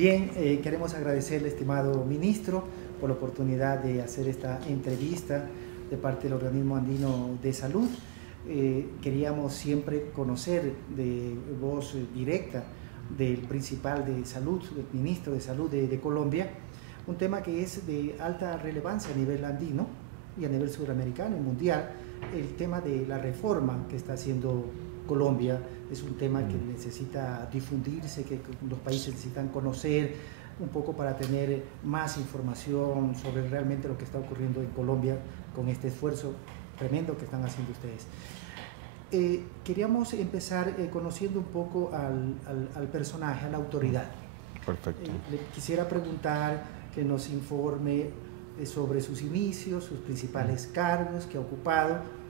Bien, queremos agradecerle, estimado ministro, por la oportunidad de hacer esta entrevista de parte del Organismo Andino de Salud. Queríamos siempre conocer de voz directa del principal de salud, del ministro de Salud de Colombia, un tema que es de alta relevancia a nivel andino y a nivel sudamericano y mundial. El tema de la reforma que está haciendo Colombia es un tema que necesita difundirse, que los países necesitan conocer un poco para tener más información sobre realmente lo que está ocurriendo en Colombia con este esfuerzo tremendo que están haciendo ustedes. Queríamos empezar conociendo un poco al personaje, a la autoridad. Perfecto. Le quisiera preguntar que nos informe sobre sus inicios, sus principales cargos que ha ocupado.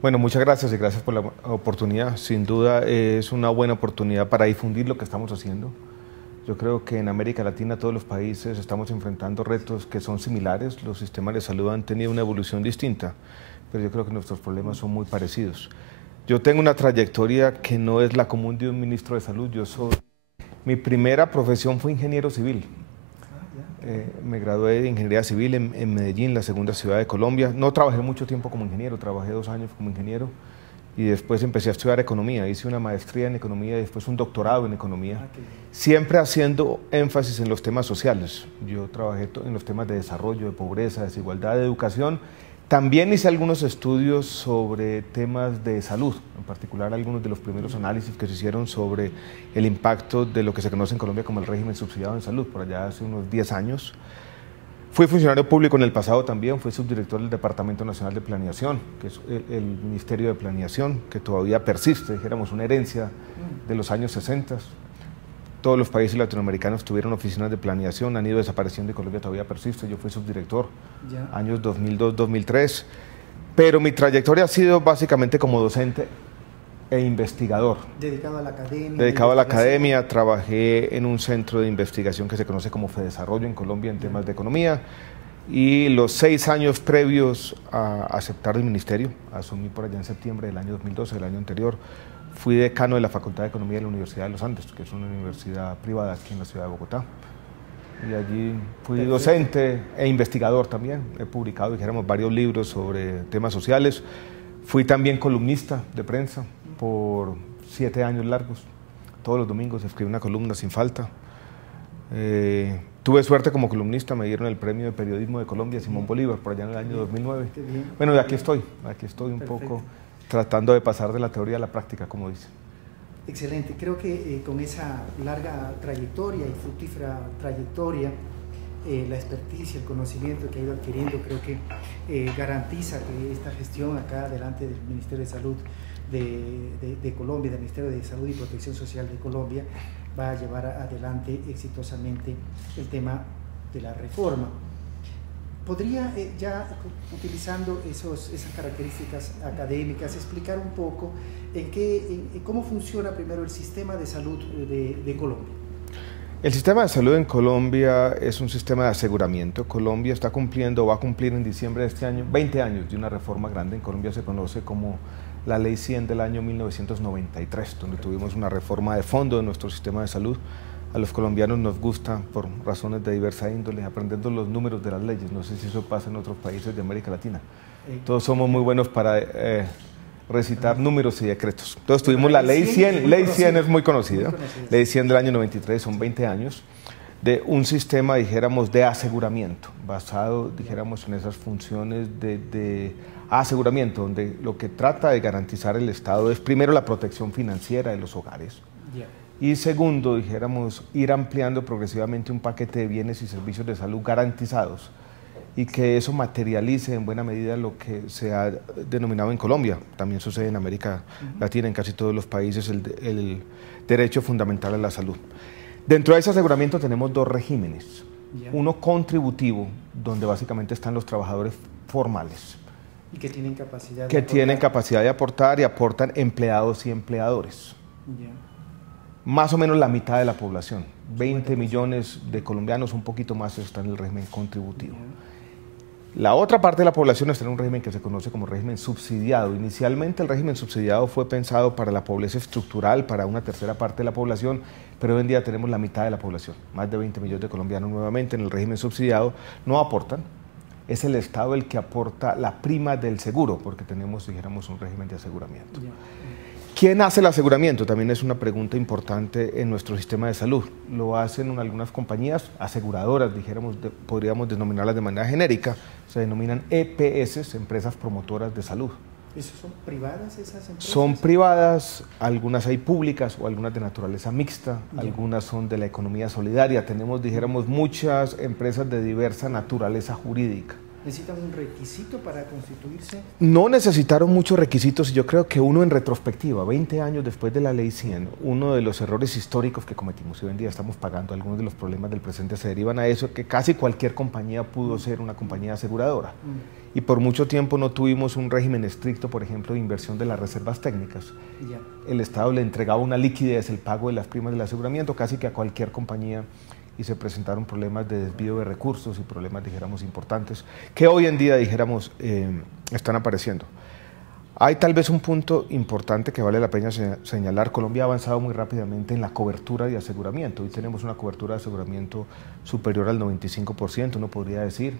Bueno, muchas gracias y gracias por la oportunidad. Sin duda es una buena oportunidad para difundir lo que estamos haciendo. Yo creo que en América Latina todos los países estamos enfrentando retos que son similares. Los sistemas de salud han tenido una evolución distinta, pero yo creo que nuestros problemas son muy parecidos. Yo tengo una trayectoria que no es la común de un ministro de salud. Mi primera profesión fue ingeniero civil. Me gradué de Ingeniería Civil en Medellín, la segunda ciudad de Colombia. No trabajé mucho tiempo como ingeniero, trabajé 2 años como ingeniero y después empecé a estudiar economía. Hice una maestría en economía y después un doctorado en economía, siempre haciendo énfasis en los temas sociales. Yo trabajé en los temas de desarrollo, de pobreza, desigualdad, de educación. También hice algunos estudios sobre temas de salud, en particular algunos de los primeros análisis que se hicieron sobre el impacto de lo que se conoce en Colombia como el régimen subsidiado en salud, por allá hace unos 10 años. Fui funcionario público en el pasado también, fui subdirector del Departamento Nacional de Planeación, que es el Ministerio de Planeación, que todavía persiste, dijéramos, una herencia de los años 60. Todos los países latinoamericanos tuvieron oficinas de planeación, han ido desapareciendo y Colombia todavía persiste. Yo fui subdirector, años 2002-2003, pero mi trayectoria ha sido básicamente como docente e investigador. Dedicado a la academia. Dedicado a la academia, trabajé en un centro de investigación que se conoce como FEDesarrollo en Colombia en temas de economía, y los 6 años previos a aceptar el ministerio, asumí por allá en septiembre del año 2012, del año anterior, fui decano de la Facultad de Economía de la Universidad de los Andes, que es una universidad privada aquí en la ciudad de Bogotá. Y allí fui docente e investigador también. He publicado, dijéramos, varios libros sobre temas sociales. Fui también columnista de prensa por 7 años largos. Todos los domingos escribí una columna sin falta. Tuve suerte como columnista, me dieron el Premio de Periodismo de Colombia, Simón Bolívar, por allá en el año 2009. Bueno, y aquí estoy un poco tratando de pasar de la teoría a la práctica, como dice. Excelente, creo que con esa larga trayectoria y fructífera trayectoria, la experticia, el conocimiento que ha ido adquiriendo, creo que garantiza que esta gestión acá delante del Ministerio de Salud de Colombia, del Ministerio de Salud y Protección Social de Colombia, va a llevar adelante exitosamente el tema de la reforma. ¿Podría ya, utilizando esas características académicas, explicar un poco cómo funciona primero el sistema de salud de Colombia? El sistema de salud en Colombia es un sistema de aseguramiento. Colombia está cumpliendo, va a cumplir en diciembre de este año 20 años de una reforma grande. En Colombia se conoce como la Ley 100 del año 1993, donde tuvimos una reforma de fondo de nuestro sistema de salud. A los colombianos nos gusta, por razones de diversa índole, aprendiendo los números de las leyes. No sé si eso pasa en otros países de América Latina. Todos somos muy buenos para recitar números y decretos. Entonces tuvimos la Ley 100, Ley 100 es muy conocida, Ley 100 del año 93, son 20 años, de un sistema, dijéramos, de aseguramiento, basado, dijéramos, en esas funciones de aseguramiento, donde lo que trata de garantizar el Estado es primero la protección financiera de los hogares, y segundo, dijéramos, ir ampliando progresivamente un paquete de bienes y servicios de salud garantizados y que eso materialice en buena medida lo que se ha denominado en Colombia, también sucede en América Latina, en casi todos los países, el derecho fundamental a la salud. Dentro de ese aseguramiento tenemos 2 regímenes, uno contributivo, donde básicamente están los trabajadores formales, y que tienen capacidad de aportar y aportan empleados y empleadores. Más o menos la mitad de la población, 20 millones de colombianos, un poquito más, está en el régimen contributivo. La otra parte de la población está en un régimen que se conoce como régimen subsidiado. Inicialmente el régimen subsidiado fue pensado para la pobreza estructural, para una tercera parte de la población, pero hoy en día tenemos la mitad de la población, más de 20 millones de colombianos nuevamente en el régimen subsidiado, no aportan. Es el Estado el que aporta la prima del seguro, porque tenemos, dijéramos, un régimen de aseguramiento. ¿Quién hace el aseguramiento? También es una pregunta importante en nuestro sistema de salud. Lo hacen algunas compañías aseguradoras, dijéramos, podríamos denominarlas de manera genérica, se denominan EPS, empresas promotoras de salud. ¿Esas son privadas esas empresas? Son privadas, algunas hay públicas o algunas de naturaleza mixta, algunas son de la economía solidaria. Tenemos, dijéramos, muchas empresas de diversa naturaleza jurídica. ¿Necesitan un requisito para constituirse? No necesitaron muchos requisitos. Yo creo que uno en retrospectiva, 20 años después de la Ley 100, uno de los errores históricos que cometimos y hoy en día estamos pagando, algunos de los problemas del presente se derivan a eso, que casi cualquier compañía pudo ser una compañía aseguradora. Y por mucho tiempo no tuvimos un régimen estricto, por ejemplo, de inversión de las reservas técnicas. El Estado le entregaba una liquidez, el pago de las primas del aseguramiento, casi que a cualquier compañía, y se presentaron problemas de desvío de recursos y problemas, dijéramos, importantes, que hoy en día, dijéramos, están apareciendo. Hay tal vez un punto importante que vale la pena señalar. Colombia ha avanzado muy rápidamente en la cobertura de aseguramiento. Hoy tenemos una cobertura de aseguramiento superior al 95%, uno podría decir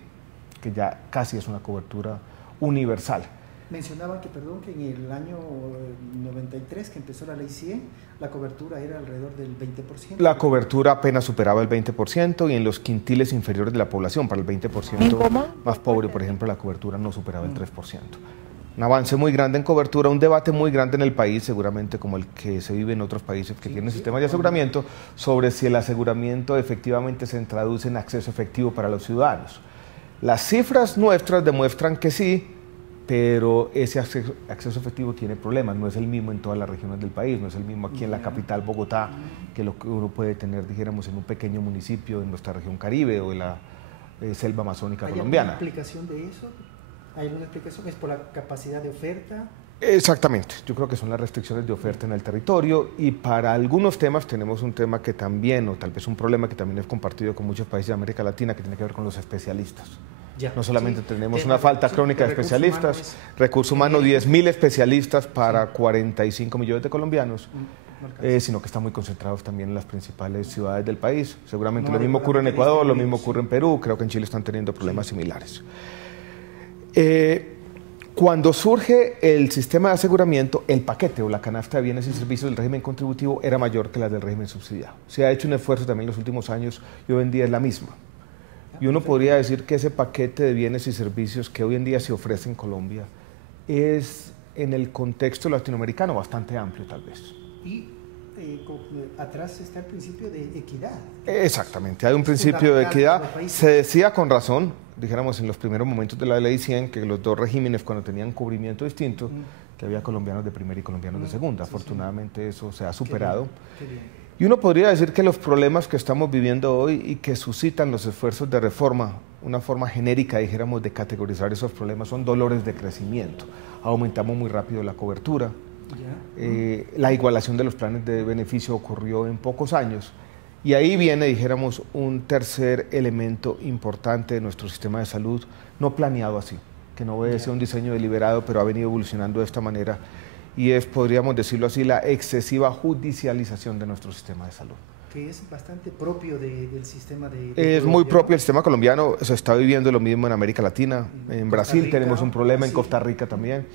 que ya casi es una cobertura universal. Mencionaba que, perdón, que en el año 93, que empezó la Ley 100, la cobertura era alrededor del 20%. La cobertura apenas superaba el 20% y en los quintiles inferiores de la población, para el 20% más pobre, por ejemplo, la cobertura no superaba el 3%. Un avance muy grande en cobertura, un debate muy grande en el país, seguramente como el que se vive en otros países que tienen sistemas de aseguramiento, sobre si el aseguramiento efectivamente se traduce en acceso efectivo para los ciudadanos. Las cifras nuestras demuestran que sí, pero ese acceso efectivo tiene problemas, no es el mismo en todas las regiones del país, no es el mismo aquí en la capital Bogotá, que lo que uno puede tener, dijéramos, en un pequeño municipio en nuestra región Caribe o en la selva amazónica colombiana. ¿Hay alguna explicación de eso? ¿Hay alguna explicación? ¿Es por la capacidad de oferta? Exactamente, yo creo que son las restricciones de oferta en el territorio y para algunos temas tenemos un tema que también, o tal vez un problema que también es compartido con muchos países de América Latina, que tiene que ver con los especialistas. No solamente tenemos una falta crónica de especialistas, recurso humano 10.000 especialistas para 45 millones de colombianos, sino que están muy concentrados también en las principales ciudades del país. Seguramente lo mismo ocurre en Ecuador, lo mismo ocurre en Perú, creo que en Chile están teniendo problemas similares. Cuando surge el sistema de aseguramiento, el paquete o la canasta de bienes y servicios del régimen contributivo era mayor que la del régimen subsidiado. Se ha hecho un esfuerzo también en los últimos años y hoy en día es la misma. Y uno podría decir que ese paquete de bienes y servicios que hoy en día se ofrece en Colombia es, en el contexto latinoamericano, bastante amplio tal vez. Y atrás está el principio de equidad. Exactamente, hay un principio de equidad. Se decía con razón, dijéramos en los primeros momentos de la Ley 100, que los dos regímenes cuando tenían cubrimiento distinto, que había colombianos de primera y colombianos de segunda. Afortunadamente eso se ha superado. Qué bien. Y uno podría decir que los problemas que estamos viviendo hoy y que suscitan los esfuerzos de reforma, una forma genérica, dijéramos, de categorizar esos problemas, son dolores de crecimiento. Aumentamos muy rápido la cobertura. La igualación de los planes de beneficio ocurrió en pocos años. Y ahí viene, dijéramos, un tercer elemento importante de nuestro sistema de salud, no planeado así, que no obedece a un diseño deliberado, pero ha venido evolucionando de esta manera. Y es, podríamos decirlo así, la excesiva judicialización de nuestro sistema de salud. Que es bastante propio del sistema de Es muy propio el sistema colombiano, se está viviendo lo mismo en América Latina, en Brasil tenemos un problema, en Costa Rica también,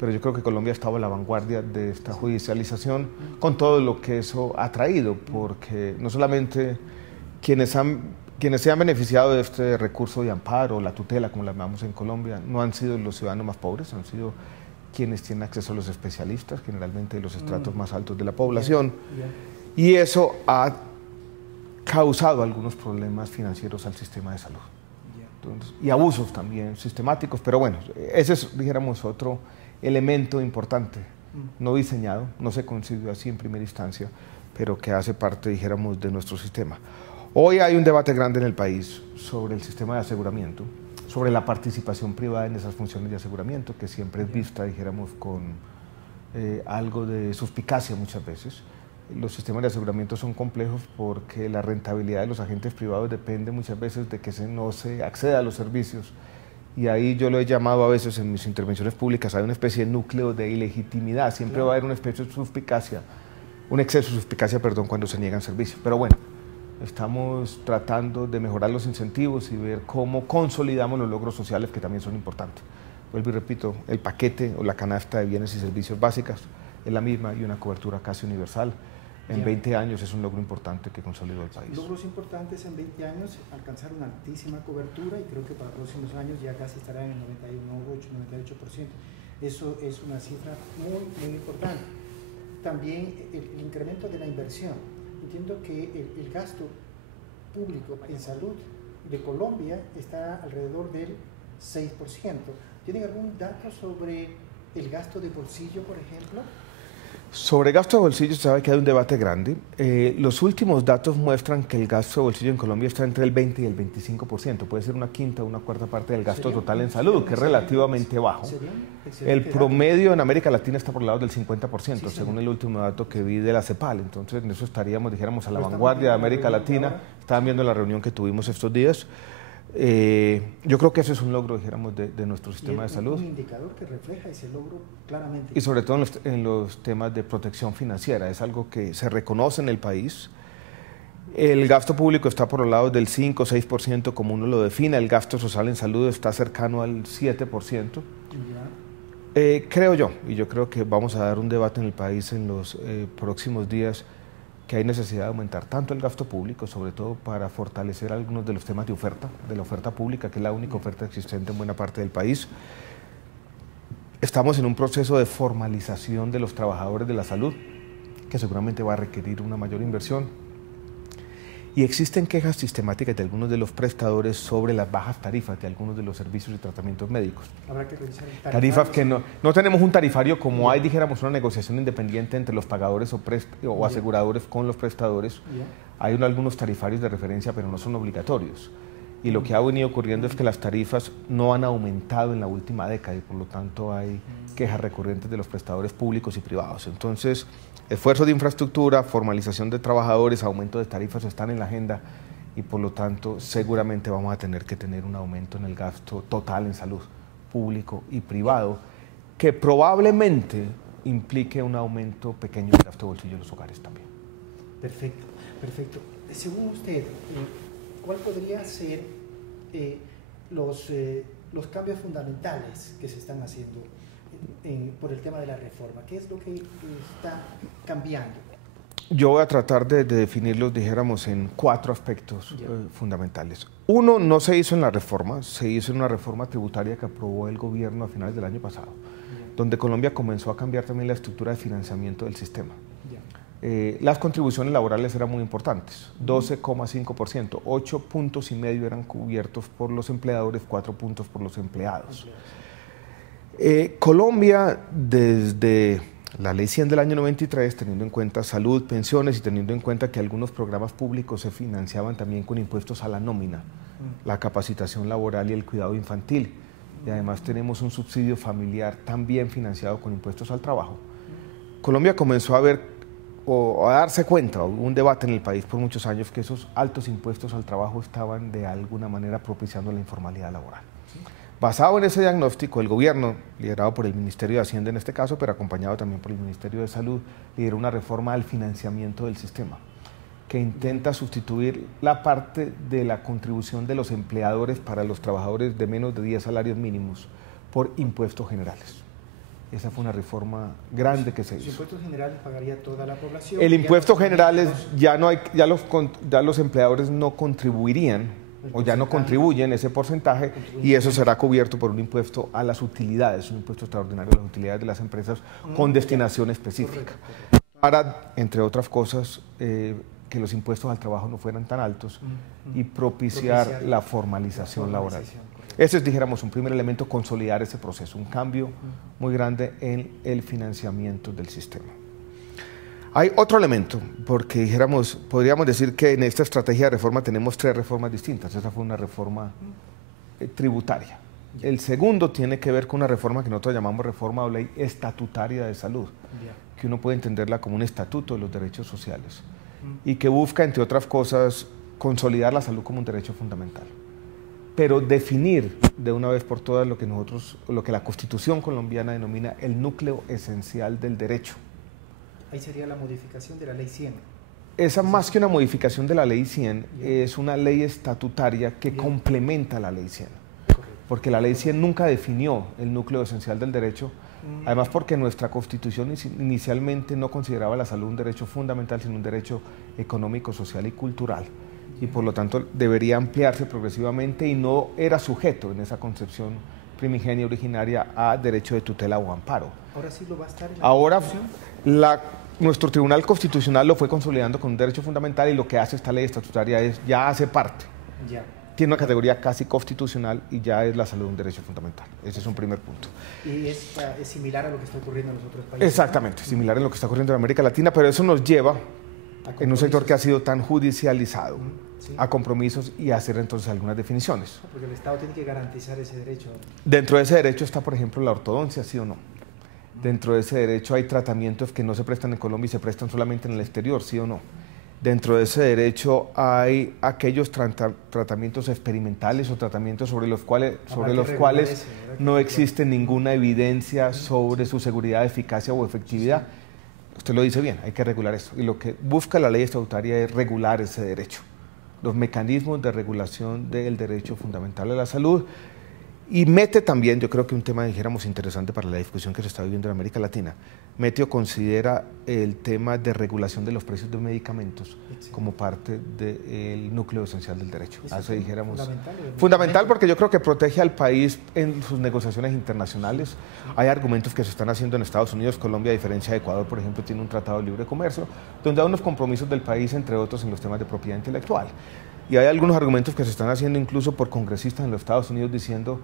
pero yo creo que Colombia ha estado a la vanguardia de esta judicialización con todo lo que eso ha traído, porque no solamente quienes se han beneficiado de este recurso de amparo, la tutela, como la llamamos en Colombia, no han sido los ciudadanos más pobres, han sido quienes tienen acceso a los especialistas, generalmente los estratos más altos de la población, y eso ha causado algunos problemas financieros al sistema de salud. Entonces, y abusos también sistemáticos, pero bueno, ese es, dijéramos, otro elemento importante, no diseñado, no se concibió así en primera instancia, pero que hace parte, dijéramos, de nuestro sistema. Hoy hay un debate grande en el país sobre el sistema de aseguramiento, sobre la participación privada en esas funciones de aseguramiento, que siempre es vista, dijéramos, con algo de suspicacia muchas veces. Los sistemas de aseguramiento son complejos porque la rentabilidad de los agentes privados depende muchas veces de que no se acceda a los servicios Y ahí yo lo he llamado a veces en mis intervenciones públicas, hay una especie de núcleo de ilegitimidad, siempre va a haber una especie de suspicacia, un exceso de suspicacia, perdón, cuando se niegan servicios. Pero bueno, estamos tratando de mejorar los incentivos y ver cómo consolidamos los logros sociales que también son importantes. Vuelvo y repito, el paquete o la canasta de bienes y servicios básicas es la misma y una cobertura casi universal. En 20 años es un logro importante que consolidó el país. Logros importantes en 20 años, alcanzar una altísima cobertura y creo que para los próximos años ya casi estará en el 91,8%, 98%. Eso es una cifra muy, muy importante. También el incremento de la inversión. Entiendo que el gasto público en salud de Colombia está alrededor del 6%. ¿Tienen algún dato sobre el gasto de bolsillo, por ejemplo? Sobre gasto de bolsillo, se sabe que hay un debate grande. Los últimos datos muestran que el gasto de bolsillo en Colombia está entre el 20 y el 25%. Puede ser una quinta o una cuarta parte del gasto total en salud, que es relativamente bajo. El promedio en América Latina está por el lado del 50%, según el último dato que vi de la CEPAL. Entonces, en eso estaríamos, dijéramos, a la vanguardia de América Latina. Estaban viendo la reunión que tuvimos estos días. Yo creo que eso es un logro, dijéramos, de nuestro sistema de salud. Un indicador que refleja ese logro claramente. Y sobre todo en los temas de protección financiera, es algo que se reconoce en el país. El gasto público está por los lados del 5 o 6%, como uno lo define. El gasto social en salud está cercano al 7%. Creo yo, y yo creo que vamos a dar un debate en el país en los próximos días, que hay necesidad de aumentar tanto el gasto público, sobre todo para fortalecer algunos de los temas de la oferta pública, que es la única oferta existente en buena parte del país. Estamos en un proceso de formalización de los trabajadores de la salud, que seguramente va a requerir una mayor inversión. Y existen quejas sistemáticas de algunos de los prestadores sobre las bajas tarifas de algunos de los servicios y tratamientos médicos. Habrá que revisar el tarifas que no tenemos un tarifario como hay, dijéramos, una negociación independiente entre los pagadores o aseguradores con los prestadores. Hay algunos tarifarios de referencia, pero no son obligatorios. Y lo que ha venido ocurriendo es que las tarifas no han aumentado en la última década y por lo tanto hay quejas recurrentes de los prestadores públicos y privados. Entonces, esfuerzos de infraestructura, formalización de trabajadores, aumento de tarifas están en la agenda y por lo tanto seguramente vamos a tener que tener un aumento en el gasto total en salud público y privado que probablemente implique un aumento pequeño del gasto de bolsillo de los hogares también. Perfecto, perfecto. Según usted, ¿cuál podría ser los cambios fundamentales que se están haciendo por el tema de la reforma? ¿Qué es lo que está cambiando? Yo voy a tratar de definirlos, dijéramos, en 4 aspectos fundamentales. Uno, no se hizo en la reforma, se hizo en una reforma tributaria que aprobó el gobierno a finales del año pasado, donde Colombia comenzó a cambiar también la estructura de financiamiento del sistema. Las contribuciones laborales eran muy importantes, 12,5%, 8,5 puntos eran cubiertos por los empleadores, 4 puntos por los empleados. Colombia, desde la Ley 100 del año 93, teniendo en cuenta salud, pensiones y teniendo en cuenta que algunos programas públicos se financiaban también con impuestos a la nómina, la capacitación laboral y el cuidado infantil, y además tenemos un subsidio familiar también financiado con impuestos al trabajo. Colombia comenzó a ver o a darse cuenta, hubo un debate en el país por muchos años que esos altos impuestos al trabajo estaban de alguna manera propiciando la informalidad laboral. Basado en ese diagnóstico, el gobierno, liderado por el Ministerio de Hacienda en este caso, pero acompañado también por el Ministerio de Salud, lideró una reforma al financiamiento del sistema, que intenta sustituir la parte de la contribución de los empleadores para los trabajadores de menos de 10 salarios mínimos por impuestos generales. Esa fue una reforma grande que se hizo. Los impuestos generales pagaría toda la población. El impuesto general ya los empleadores no contribuirían o ya no contribuyen ese porcentaje y eso será cubierto por un impuesto a las utilidades, un impuesto extraordinario a las utilidades de las empresas con destinación específica. Para, entre otras cosas, que los impuestos al trabajo no fueran tan altos y propiciar la formalización laboral. Ese es, dijéramos, un primer elemento, consolidar ese proceso, un cambio muy grande en el financiamiento del sistema. Hay otro elemento, porque dijéramos, podríamos decir que en esta estrategia de reforma tenemos 3 reformas distintas. Esa fue una reforma tributaria. El segundo tiene que ver con una reforma que nosotros llamamos reforma o ley estatutaria de salud, que uno puede entenderla como un estatuto de los derechos sociales y que busca, entre otras cosas, consolidar la salud como un derecho fundamental. pero definir de una vez por todas lo que la Constitución colombiana denomina el núcleo esencial del derecho. Ahí sería la modificación de la Ley 100. Esa, más que una modificación de la Ley 100, es una ley estatutaria que complementa la Ley 100. Porque la Ley 100 nunca definió el núcleo esencial del derecho, además porque nuestra Constitución inicialmente no consideraba la salud un derecho fundamental, sino un derecho económico, social y cultural. Y por lo tanto debería ampliarse progresivamente y no era sujeto en esa concepción primigenia originaria a derecho de tutela o amparo. Ahora sí lo va a estar en la Ahora, Constitución. nuestro Tribunal Constitucional lo fue consolidando con un derecho fundamental y lo que hace esta ley estatutaria es, ya hace parte. Tiene una categoría casi constitucional y ya es la salud un derecho fundamental. Ese es un primer punto. Y es similar a lo que está ocurriendo en los otros países. Exactamente, ¿no? Similar a lo que está ocurriendo en América Latina, pero eso nos lleva, en un sector que ha sido tan judicializado, a compromisos y a hacer entonces algunas definiciones. Porque el Estado tiene que garantizar ese derecho. Dentro de ese derecho está, por ejemplo, la ortodoncia, ¿sí o no? Dentro de ese derecho hay tratamientos que no se prestan en Colombia y se prestan solamente en el exterior, ¿sí o no? Dentro de ese derecho hay aquellos tratamientos experimentales o tratamientos sobre los cuales no existe ninguna evidencia sobre su seguridad, eficacia o efectividad. Usted lo dice bien, hay que regular eso. Y lo que busca la ley estatutaria es regular ese derecho, los mecanismos de regulación del derecho fundamental a la salud. Y mete también, yo creo que un tema, dijéramos, interesante para la discusión que se está viviendo en América Latina. Mete o considera el tema de regulación de los precios de medicamentos como parte del núcleo esencial del derecho. Así dijéramos. Fundamental porque yo creo que protege al país en sus negociaciones internacionales. Hay argumentos que se están haciendo en Estados Unidos. Colombia, a diferencia de Ecuador, por ejemplo, tiene un tratado de libre comercio, donde hay unos compromisos del país, entre otros, en los temas de propiedad intelectual. Y hay algunos argumentos que se están haciendo incluso por congresistas en los Estados Unidos diciendo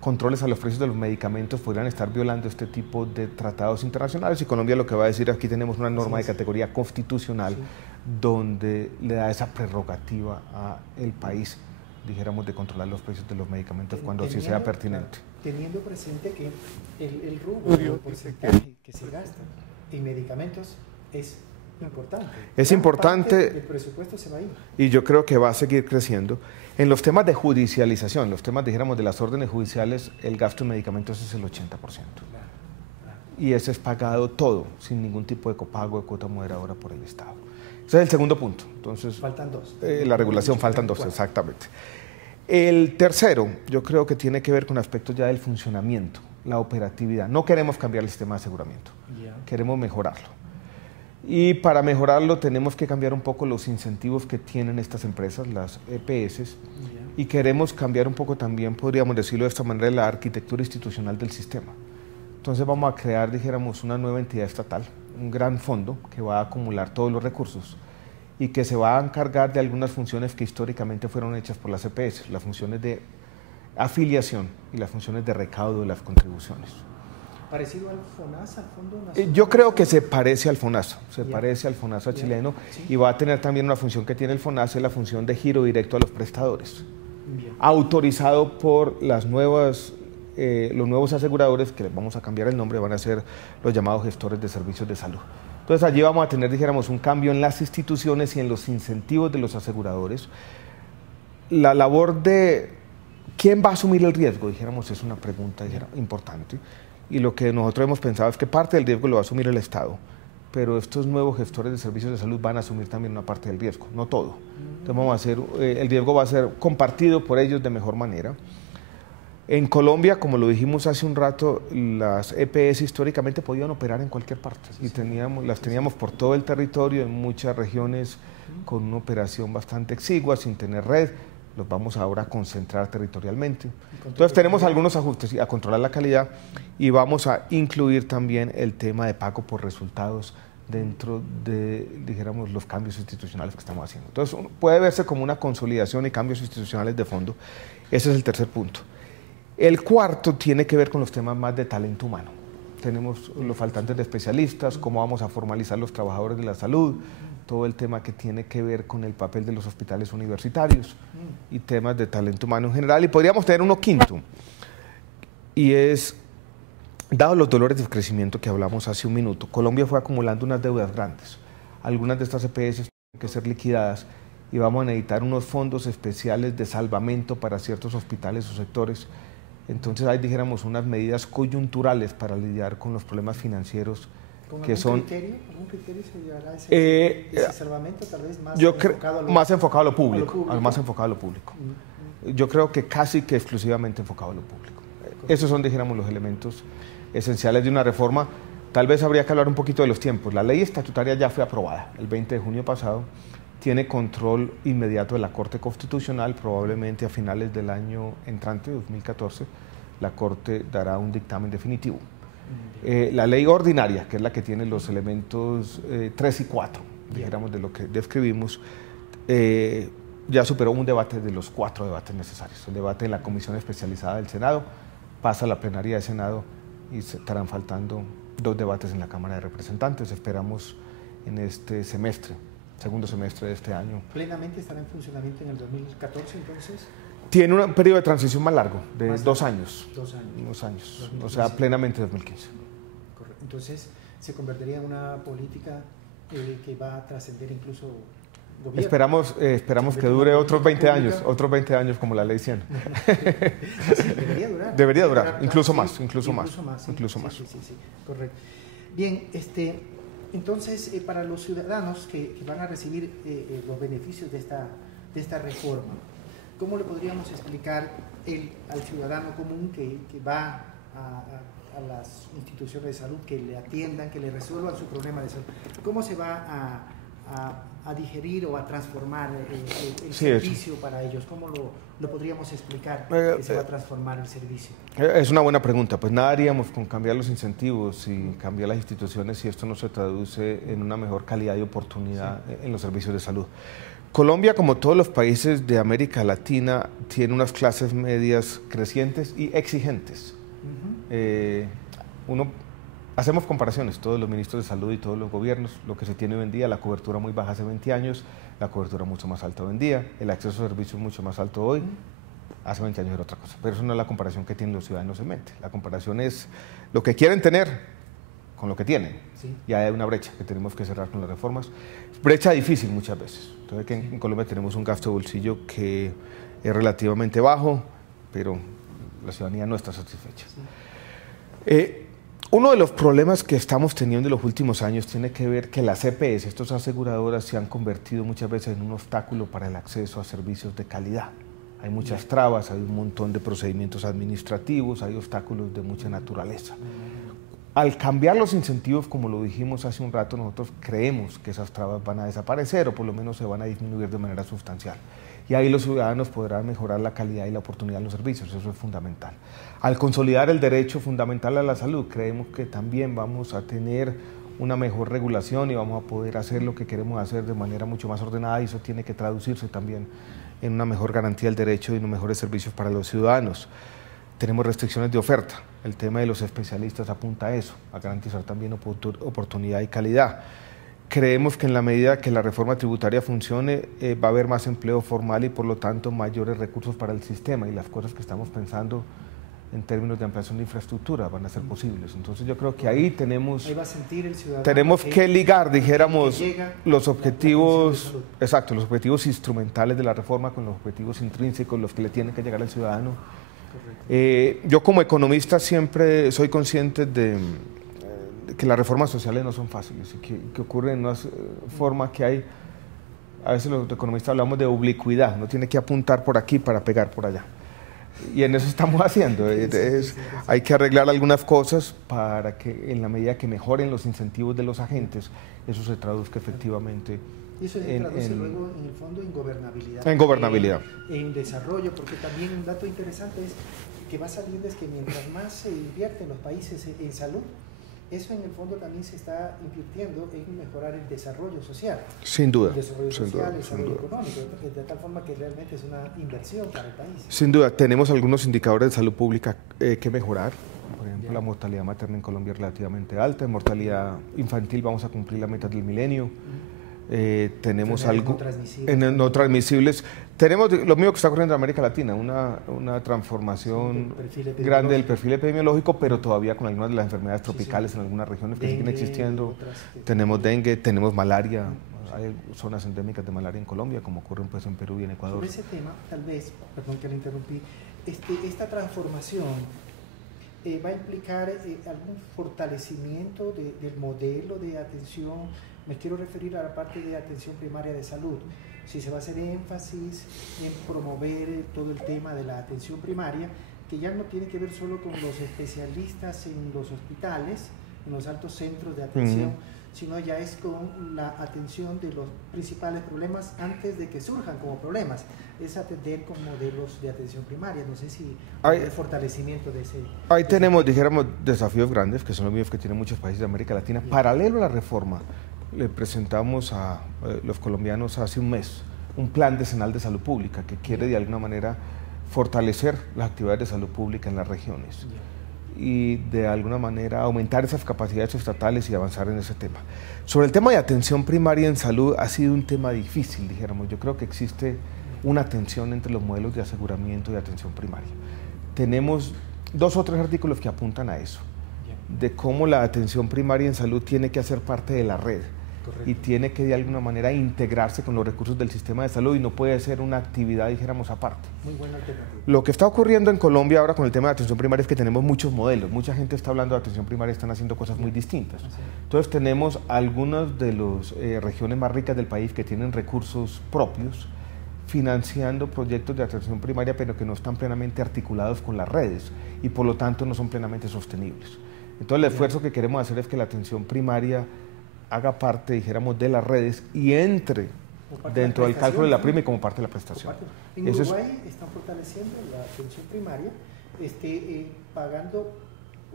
controles a los precios de los medicamentos podrían estar violando este tipo de tratados internacionales, y Colombia lo que va a decir, aquí tenemos una norma de categoría constitucional donde le da esa prerrogativa al país, dijéramos, de controlar los precios de los medicamentos cuando así sea pertinente. Teniendo presente que el rubro, el porcentaje que se gasta en medicamentos es importante. Es importante. El presupuesto se va a ir. Y yo creo que va a seguir creciendo. En los temas de judicialización, los temas, dijéramos, de las órdenes judiciales, el gasto en medicamentos es el 80%. Y ese es pagado todo, sin ningún tipo de copago, de cuota moderadora por el Estado. Ese es el segundo punto. Entonces, faltan dos. La regulación, faltan dos, exactamente. El tercero, yo creo que tiene que ver con aspectos ya del funcionamiento, la operatividad. No queremos cambiar el sistema de aseguramiento, queremos mejorarlo. Y para mejorarlo tenemos que cambiar un poco los incentivos que tienen estas empresas, las EPS, y queremos cambiar un poco también, podríamos decirlo de esta manera, la arquitectura institucional del sistema. Entonces vamos a crear, dijéramos, una nueva entidad estatal, un gran fondo que va a acumular todos los recursos y que se va a encargar de algunas funciones que históricamente fueron hechas por las EPS, las funciones de afiliación y las funciones de recaudo de las contribuciones. ¿Parecido al FONASA, al Fondo Nacional? Yo creo que se parece al FONASA, parece al FONASA chileno, y va a tener también una función que tiene el FONASA, la función de giro directo a los prestadores, autorizado por los nuevos aseguradores, que les vamos a cambiar el nombre, van a ser los llamados gestores de servicios de salud. Entonces allí vamos a tener, dijéramos, un cambio en las instituciones y en los incentivos de los aseguradores. La labor de quién va a asumir el riesgo, dijéramos, es una pregunta importante. Y lo que nosotros hemos pensado es que parte del riesgo lo va a asumir el Estado, pero estos nuevos gestores de servicios de salud van a asumir también una parte del riesgo, no todo. Entonces vamos a hacer, el riesgo va a ser compartido por ellos de mejor manera. En Colombia, como lo dijimos hace un rato, las EPS históricamente podían operar en cualquier parte y las teníamos por todo el territorio, en muchas regiones con una operación bastante exigua, sin tener red. Los vamos ahora a concentrar territorialmente. Entonces tenemos algunos ajustes a controlar la calidad, y vamos a incluir también el tema de pago por resultados dentro de, dijéramos, los cambios institucionales que estamos haciendo. Entonces puede verse como una consolidación y cambios institucionales de fondo. Ese es el tercer punto. El cuarto tiene que ver con los temas más de talento humano. Tenemos los faltantes de especialistas, cómo vamos a formalizar los trabajadores de la salud, todo el tema que tiene que ver con el papel de los hospitales universitarios y temas de talento humano en general. Y podríamos tener uno quinto, y es, dado los dolores de crecimiento que hablamos hace un minuto, Colombia fue acumulando unas deudas grandes. Algunas de estas EPS tienen que ser liquidadas, y vamos a necesitar unos fondos especiales de salvamento para ciertos hospitales o sectores. Entonces ahí dijéramos unas medidas coyunturales para lidiar con los problemas financieros que son... ¿Algún criterio se llevará ese salvamento tal vez más enfocado a lo público? Más enfocado a lo público. Yo creo que casi que exclusivamente enfocado a lo público. Esos son, dijéramos, los elementos esenciales de una reforma. Tal vez habría que hablar un poquito de los tiempos. La ley estatutaria ya fue aprobada el 20 de junio pasado. Tiene control inmediato de la Corte Constitucional. Probablemente a finales del año entrante, 2014, la Corte dará un dictamen definitivo. La ley ordinaria, que es la que tiene los elementos 3 y 4, dijéramos, de lo que describimos, ya superó un debate de los 4 debates necesarios. El debate en la Comisión Especializada del Senado, pasa a la plenaria del Senado y se estarán faltando 2 debates en la Cámara de Representantes. Esperamos en este semestre, segundo semestre de este año. ¿Plenamente estará en funcionamiento en el 2014 entonces? Tiene un periodo de transición más largo, de 2 años. 2 años. 2 años, o sea, plenamente 2015. Correcto. Entonces, ¿se convertiría en una política que va a trascender incluso gobierno? Esperamos que dure otros 20 años como la ley 100. Sí, debería durar. Incluso más. Sí, correcto. Bien, entonces, para los ciudadanos que van a recibir los beneficios de esta reforma, ¿cómo le podríamos explicar al ciudadano común que va a las instituciones de salud, que le atiendan, que le resuelvan su problema de salud? ¿Cómo se va a digerir o a transformar el servicio para ellos? ¿Cómo lo podríamos explicar que se va a transformar el servicio? Es una buena pregunta. Pues nada haríamos con cambiar los incentivos y cambiar las instituciones si esto no se traduce en una mejor calidad y oportunidad en los servicios de salud. Colombia, como todos los países de América Latina, tiene unas clases medias crecientes y exigentes. Hacemos comparaciones, todos los ministros de salud y todos los gobiernos, lo que se tiene hoy en día, la cobertura muy baja hace 20 años, la cobertura mucho más alta hoy en día, el acceso a servicios mucho más alto hoy, hace 20 años era otra cosa, pero eso no es la comparación que tienen los ciudadanos en mente. La comparación es lo que quieren tener con lo que tienen. Sí. Ya hay una brecha que tenemos que cerrar con las reformas, brecha difícil muchas veces. Entonces que en Colombia tenemos un gasto de bolsillo que es relativamente bajo, pero la ciudadanía no está satisfecha. Sí. Uno de los problemas que estamos teniendo en los últimos años tiene que ver que las EPS, estas aseguradoras, se han convertido muchas veces en un obstáculo para el acceso a servicios de calidad. Hay muchas trabas, hay un montón de procedimientos administrativos, hay obstáculos de mucha naturaleza. Al cambiar los incentivos, como lo dijimos hace un rato, nosotros creemos que esas trabas van a desaparecer o por lo menos se van a disminuir de manera sustancial. Y ahí los ciudadanos podrán mejorar la calidad y la oportunidad de los servicios, eso es fundamental. Al consolidar el derecho fundamental a la salud, creemos que también vamos a tener una mejor regulación y vamos a poder hacer lo que queremos hacer de manera mucho más ordenada y eso tiene que traducirse también en una mejor garantía del derecho y unos mejores servicios para los ciudadanos. Tenemos restricciones de oferta, el tema de los especialistas apunta a eso, a garantizar también oportunidad y calidad. Creemos que en la medida que la reforma tributaria funcione, va a haber más empleo formal y por lo tanto mayores recursos para el sistema y las cosas que estamos pensando en términos de ampliación de infraestructura van a ser posibles. Entonces yo creo que ahí tenemos, ahí va a sentir el ciudadano tenemos que ligar, dijéramos, los objetivos, exacto, los objetivos instrumentales de la reforma con los objetivos intrínsecos, los que le tienen que llegar al ciudadano. Yo como economista siempre soy consciente de que las reformas sociales no son fáciles y que ocurren en una forma que hay, a veces los economistas hablamos de oblicuidad, no tiene que apuntar por aquí para pegar por allá. Y en eso estamos haciendo, hay que arreglar algunas cosas para que en la medida que mejoren los incentivos de los agentes, eso se traduzca efectivamente. Y eso se traduce luego en el fondo en gobernabilidad. En gobernabilidad. En desarrollo, porque también un dato interesante es que va saliendo es que mientras más se invierte en los países en salud, eso en el fondo también se está invirtiendo en mejorar el desarrollo social. Sin duda. El desarrollo social, el desarrollo económico, de tal forma que realmente es una inversión para el país. Sin duda, tenemos algunos indicadores de salud pública que mejorar. Por ejemplo, la mortalidad materna en Colombia es relativamente alta, en mortalidad infantil vamos a cumplir la meta del milenio. Tenemos algo en no transmisibles. Tenemos lo mismo que está ocurriendo en América Latina, una transformación grande del perfil epidemiológico, pero todavía con algunas de las enfermedades tropicales en algunas regiones que siguen existiendo. Tenemos dengue, tenemos malaria, o Hay zonas endémicas de malaria en Colombia, como ocurre pues, en Perú y en Ecuador. Sobre ese tema, tal vez, perdón que le interrumpí, esta transformación va a implicar algún fortalecimiento del modelo de atención. Me quiero referir a la parte de atención primaria de salud. Si se va a hacer énfasis en promover todo el tema de la atención primaria, que ya no tiene que ver solo con los especialistas en los hospitales, en los altos centros de atención, sino ya es con la atención de los principales problemas antes de que surjan como problemas. Es atender con modelos de atención primaria. No sé si hay fortalecimiento de ese... Ahí tenemos, dijéramos, desafíos grandes, que son los mismos que tienen muchos países de América Latina. Bien. Paralelo a la reforma, le presentamos a los colombianos hace un mes un plan decenal de salud pública que quiere de alguna manera fortalecer las actividades de salud pública en las regiones y de alguna manera aumentar esas capacidades estatales y avanzar en ese tema. Sobre el tema de atención primaria en salud ha sido un tema difícil, dijéramos. Yo creo que existe una tensión entre los modelos de aseguramiento y de atención primaria. Tenemos 2 o 3 artículos que apuntan a eso, de cómo la atención primaria en salud tiene que hacer parte de la red. Correcto. Y tiene que de alguna manera integrarse con los recursos del sistema de salud y no puede ser una actividad, dijéramos, aparte. Muy buena alternativa. Lo que está ocurriendo en Colombia ahora con el tema de atención primaria es que tenemos muchos modelos, mucha gente está hablando de atención primaria y están haciendo cosas muy distintas. Entonces tenemos algunas de las regiones más ricas del país que tienen recursos propios financiando proyectos de atención primaria pero que no están plenamente articulados con las redes y por lo tanto no son plenamente sostenibles. Entonces el esfuerzo que queremos hacer es que la atención primaria haga parte, dijéramos, de las redes y entre dentro del cálculo de la prima y como parte de la prestación. En Uruguay están fortaleciendo la atención primaria, pagando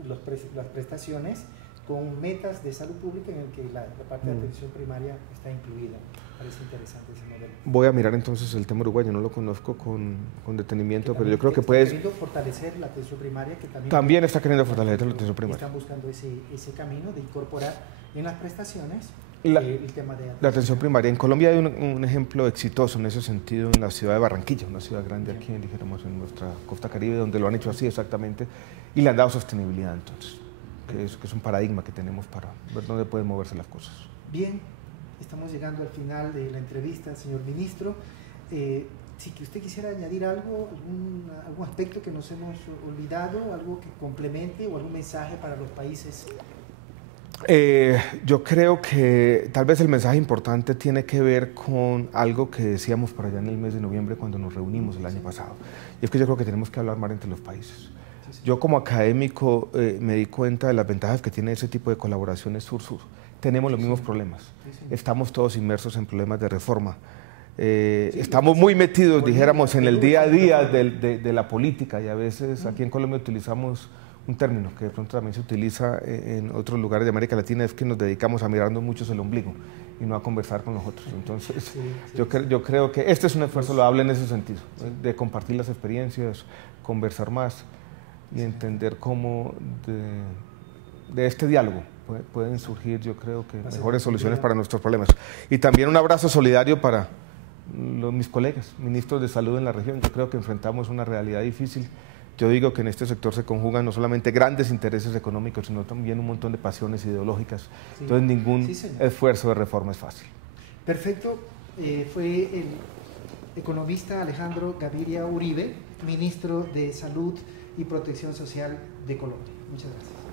las prestaciones con metas de salud pública en el que la parte de atención primaria está incluida. Parece interesante ese modelo. Voy a mirar entonces el tema uruguayo, no lo conozco con detenimiento, pero yo creo que puede... Está queriendo fortalecer la atención primaria, que también está queriendo fortalecer la atención primaria. Están buscando ese camino de incorporar en las prestaciones el tema de la atención primaria. En Colombia hay un ejemplo exitoso en ese sentido en la ciudad de Barranquilla, una ciudad grande aquí, dijéramos, en nuestra costa caribe, donde lo han hecho así exactamente y le han dado sostenibilidad entonces, que es un paradigma que tenemos para ver dónde pueden moverse las cosas. Bien, estamos llegando al final de la entrevista, señor ministro. Si usted quisiera añadir algo, algún aspecto que nos hemos olvidado, algo que complemente o algún mensaje para los países. Yo creo que tal vez el mensaje importante tiene que ver con algo que decíamos por allá en el mes de noviembre cuando nos reunimos el año pasado. Y es que yo creo que tenemos que hablar más entre los países. Yo como académico me di cuenta de las ventajas que tiene ese tipo de colaboraciones sur-sur. Tenemos los mismos problemas. Estamos todos inmersos en problemas de reforma. Estamos muy metidos, dijéramos, en el día a día de la política y a veces aquí en Colombia utilizamos un término que de pronto también se utiliza en otros lugares de América Latina, es que nos dedicamos a mirarnos mucho el ombligo y no a conversar con los otros. Entonces, yo creo que este es un esfuerzo loable en ese sentido, de compartir las experiencias, conversar más y entender cómo de este diálogo pueden surgir, yo creo que mejores soluciones para nuestros problemas. Y también un abrazo solidario para mis colegas, ministros de salud en la región. Yo creo que enfrentamos una realidad difícil. Yo digo que en este sector se conjugan no solamente grandes intereses económicos, sino también un montón de pasiones ideológicas. Entonces ningún esfuerzo de reforma es fácil. Perfecto. Fue el economista Alejandro Gaviria Uribe, ministro de Salud y Protección Social de Colombia. Muchas gracias.